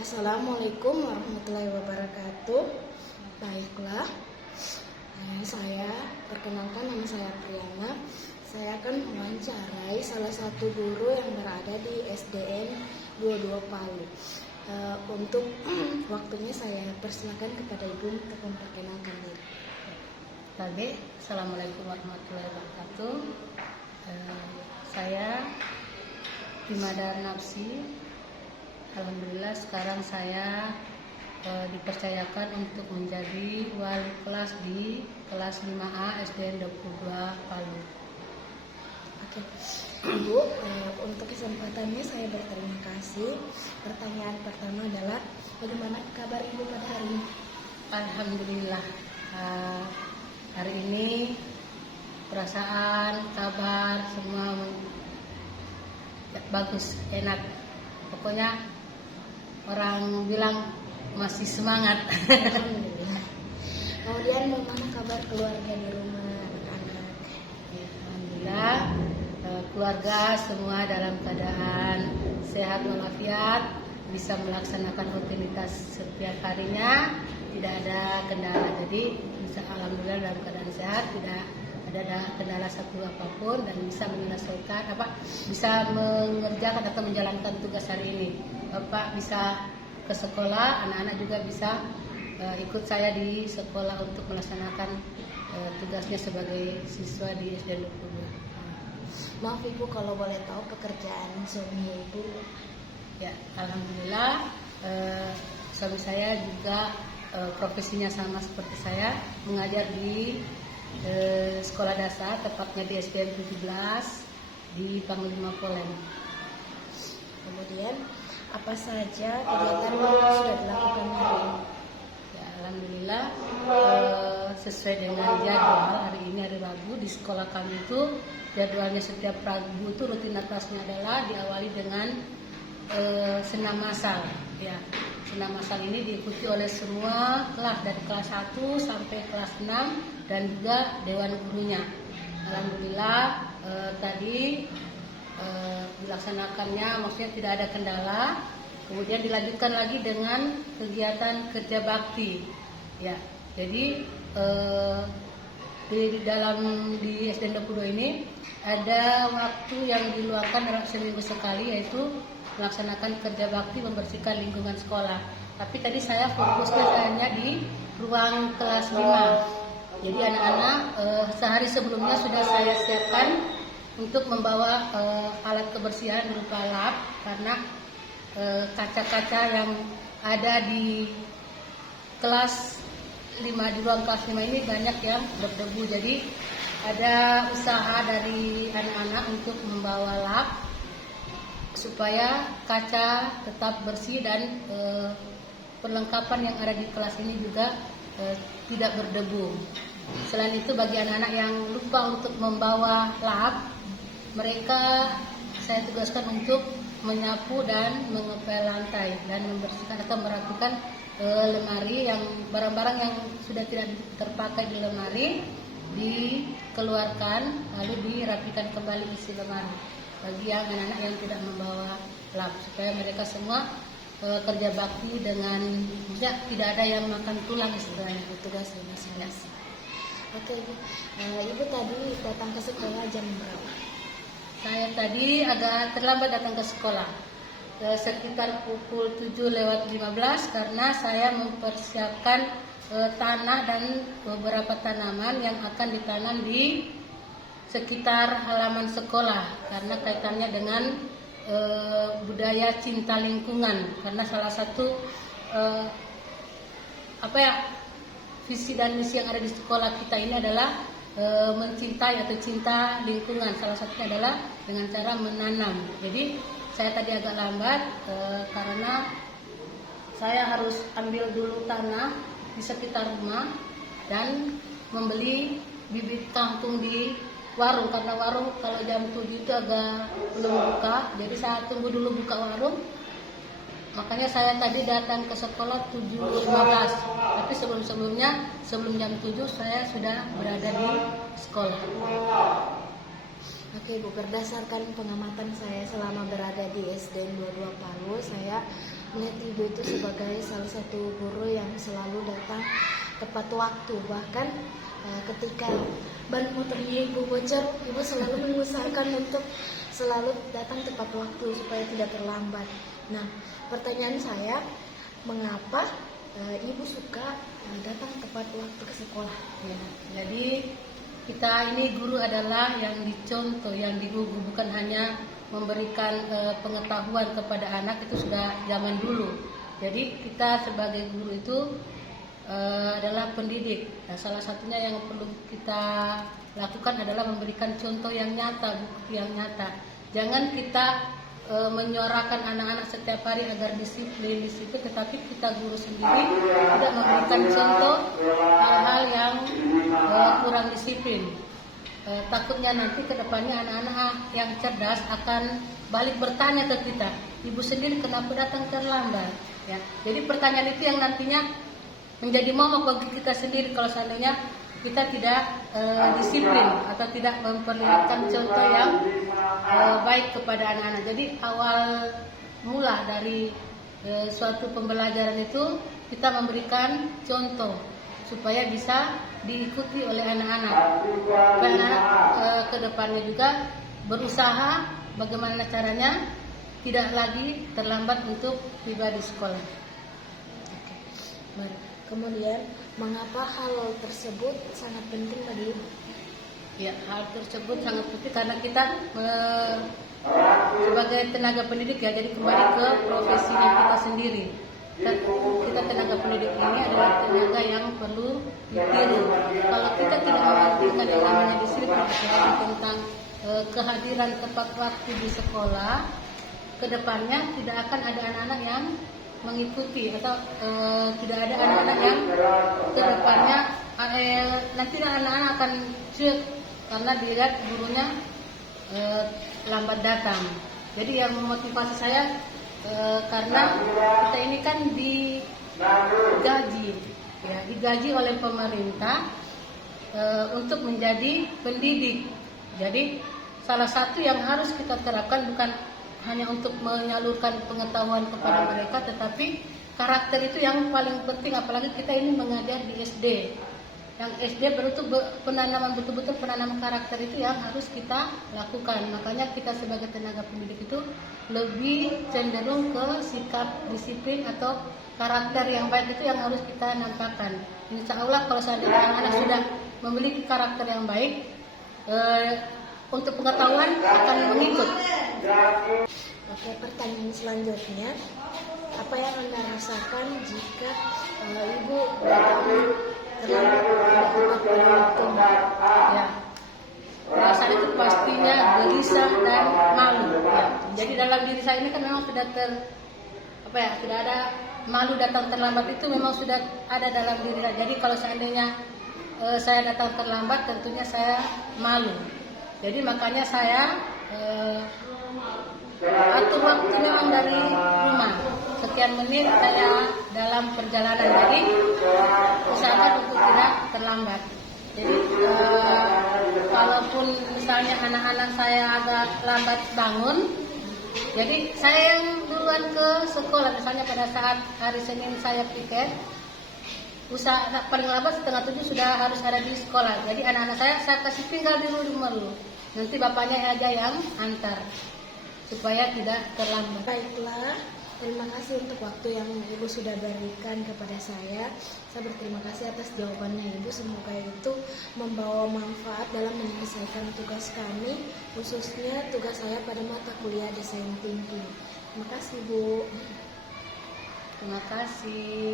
Assalamualaikum warahmatullahi wabarakatuh. Baiklah, saya perkenalkan, nama saya Priyana. Saya akan mewawancarai salah satu guru yang berada di SDN 22 Palu. Untuk waktunya saya persilakan kepada Ibu untuk memperkenalkan diri. Baik, Assalamualaikum warahmatullahi wabarakatuh. Saya Imada Nafsi. Alhamdulillah sekarang saya dipercayakan untuk menjadi wali kelas di kelas 5A SDN 22 Palu. Oke, Ibu, untuk kesempatannya saya berterima kasih. Pertanyaan pertama adalah, bagaimana kabar Ibu pada hari ini? Alhamdulillah, hari ini perasaan, kabar semua bagus, enak. Pokoknya orang bilang masih semangat. Alhamdulillah. Kemudian bagaimana kabar keluarga di rumah, anak-anak? Ya, alhamdulillah, keluarga semua dalam keadaan sehat walafiat, bisa melaksanakan rutinitas setiap harinya, tidak ada kendala. Jadi bisa alhamdulillah dalam keadaan sehat, tidak ada kendala satu apapun, dan bisa menyelesaikan bisa mengerjakan atau menjalankan tugas hari ini. Bapak bisa ke sekolah, anak-anak juga bisa ikut saya di sekolah untuk melaksanakan tugasnya sebagai siswa di SDN 22. Maaf Ibu, kalau boleh tahu pekerjaan suami Ibu? Ya, alhamdulillah, suami saya juga profesinya sama seperti saya, mengajar di sekolah dasar, tepatnya di SDN 17 di Panglima Polen. Kemudian apa saja kegiatan yang sudah dilakukan hari ini? Ya, alhamdulillah, sesuai dengan jadwal. Hari ini hari Rabu, di sekolah kami itu jadwalnya setiap Rabu itu rutinitasnya adalah diawali dengan senam massal. Ya, senam massal ini diikuti oleh semua kelas dari kelas 1 sampai kelas 6 dan juga dewan gurunya. Alhamdulillah, tadi dilaksanakannya, maksudnya tidak ada kendala. Kemudian dilanjutkan lagi dengan kegiatan kerja bakti. Ya, jadi di SDN 22 ini ada waktu yang diluangkan dalam seminggu sekali, yaitu melaksanakan kerja bakti membersihkan lingkungan sekolah. Tapi tadi saya fokusnya hanya di ruang kelas 5. Jadi anak-anak sehari sebelumnya sudah saya siapkan untuk membawa alat kebersihan berupa lap, karena kaca-kaca yang ada di kelas 5, di ruang kelas 5 ini banyak yang berdebu. Jadi ada usaha dari anak-anak untuk membawa lap supaya kaca tetap bersih dan perlengkapan yang ada di kelas ini juga tidak berdebu. Selain itu, bagi anak-anak yang lupa untuk membawa lap, mereka saya tugaskan untuk menyapu dan mengepel lantai dan membersihkan atau merapikan lemari, yang barang-barang yang sudah tidak terpakai di lemari dikeluarkan lalu dirapikan kembali isi lemari bagi yang anak-anak yang tidak membawa lap, supaya mereka semua kerja bakti dengan tidak ada yang makan tulang istilahnya. Tugas masing-masing. Oke Ibu, Ibu tadi datang ke sekolah jam berapa? Saya tadi agak terlambat datang ke sekolah, sekitar pukul 7:15, karena saya mempersiapkan tanah dan beberapa tanaman yang akan ditanam di sekitar halaman sekolah, karena kaitannya dengan budaya cinta lingkungan. Karena salah satu visi dan misi yang ada di sekolah kita ini adalah mencintai atau cinta lingkungan. Salah satunya adalah dengan cara menanam. Jadi saya tadi agak lambat karena saya harus ambil dulu tanah di sekitar rumah dan membeli bibit kangkung di warung, karena warung kalau jam 7 itu agak belum buka. Jadi saya tunggu dulu buka warung. Makanya saya tadi datang ke sekolah 7:15. Tapi sebelum jam 7 saya sudah berada di sekolah. Oke Bu, berdasarkan pengamatan saya selama berada di SDN 22 Palu, saya melihat ibu itu sebagai salah satu guru yang selalu datang tepat waktu. Bahkan ketika ban motornya ibu bocor, ibu selalu mengusahakan untuk selalu datang tepat waktu supaya tidak terlambat. Nah, pertanyaan saya, mengapa ibu suka datang tepat waktu ke sekolah? Ya, jadi kita ini guru adalah yang dicontoh, yang digugu, bukan hanya memberikan pengetahuan kepada anak, itu sudah zaman dulu. Jadi kita sebagai guru itu adalah pendidik. Nah, salah satunya yang perlu kita lakukan adalah memberikan contoh yang nyata, bukti yang nyata. Jangan kita menyuarakan anak-anak setiap hari agar disiplin, tetapi kita guru sendiri tidak memberikan contoh hal-hal yang kurang disiplin. Takutnya nanti ke depannya anak-anak yang cerdas akan balik bertanya ke kita, ibu sendiri kenapa datang terlambat? Ya, jadi pertanyaan itu yang nantinya menjadi momok bagi kita sendiri kalau seandainya kita tidak disiplin atau tidak memperlihatkan contoh yang baik kepada anak-anak. Jadi awal mula dari suatu pembelajaran itu kita memberikan contoh supaya bisa diikuti oleh anak-anak. Supaya anak ke depannya juga berusaha bagaimana caranya tidak lagi terlambat untuk tiba di sekolah. Baik. Kemudian, mengapa hal tersebut sangat penting bagi ibu? Ya, hal tersebut sangat penting karena kita sebagai tenaga pendidik ya, jadi kembali ke profesinya kita sendiri. Kita tenaga pendidik ini adalah tenaga yang perlu ditiru. Kalau kita tidak memperhatikan yang namanya disiplin, apalagi tentang kehadiran tepat waktu di sekolah, kedepannya tidak akan ada anak-anak yang mengikuti atau tidak ada anak-anak yang kedepannya nanti anak-anak akan cuek karena dilihat gurunya lambat datang. Jadi yang memotivasi saya karena kita ini kan digaji oleh pemerintah untuk menjadi pendidik. Jadi salah satu yang harus kita terapkan bukan hanya untuk menyalurkan pengetahuan kepada mereka, tetapi karakter itu yang paling penting. Apalagi kita ini mengajar di SD. Yang SD betul-betul penanaman karakter itu yang harus kita lakukan. Makanya kita sebagai tenaga pendidik itu lebih cenderung ke sikap disiplin atau karakter yang baik itu yang harus kita nampakkan. Insya Allah kalau seandainya anak sudah memiliki karakter yang baik, untuk pengetahuan akan mengikut. Oke, pertanyaan selanjutnya, apa yang Anda rasakan jika ibu datang terlambat tidak tepat pada waktunya? Ya, perasaan itu pastinya gelisah dan malu. Ya. Jadi dalam diri saya ini kan memang sudah tidak ada malu datang terlambat, itu memang sudah ada dalam diri saya. Jadi kalau seandainya saya datang terlambat, tentunya saya malu. Jadi makanya saya atur waktu memang dari rumah. Sekian menit saya dalam perjalanan. Jadi usahakan untuk tidak terlambat. Jadi kalaupun misalnya anak-anak saya agak lambat bangun, jadi saya yang duluan ke sekolah. Misalnya pada saat hari Senin saya piket, paling lambat 6:30 sudah harus ada di sekolah. Jadi anak-anak saya kasih tinggal di rumah dulu. Nanti bapaknya aja yang antar supaya tidak terlambat. Baiklah, terima kasih untuk waktu yang Ibu sudah berikan kepada saya. Saya berterima kasih atas jawabannya Ibu. Semoga itu membawa manfaat dalam menyelesaikan tugas kami, khususnya tugas saya pada mata kuliah desain thinking. Terima kasih Bu. Terima kasih.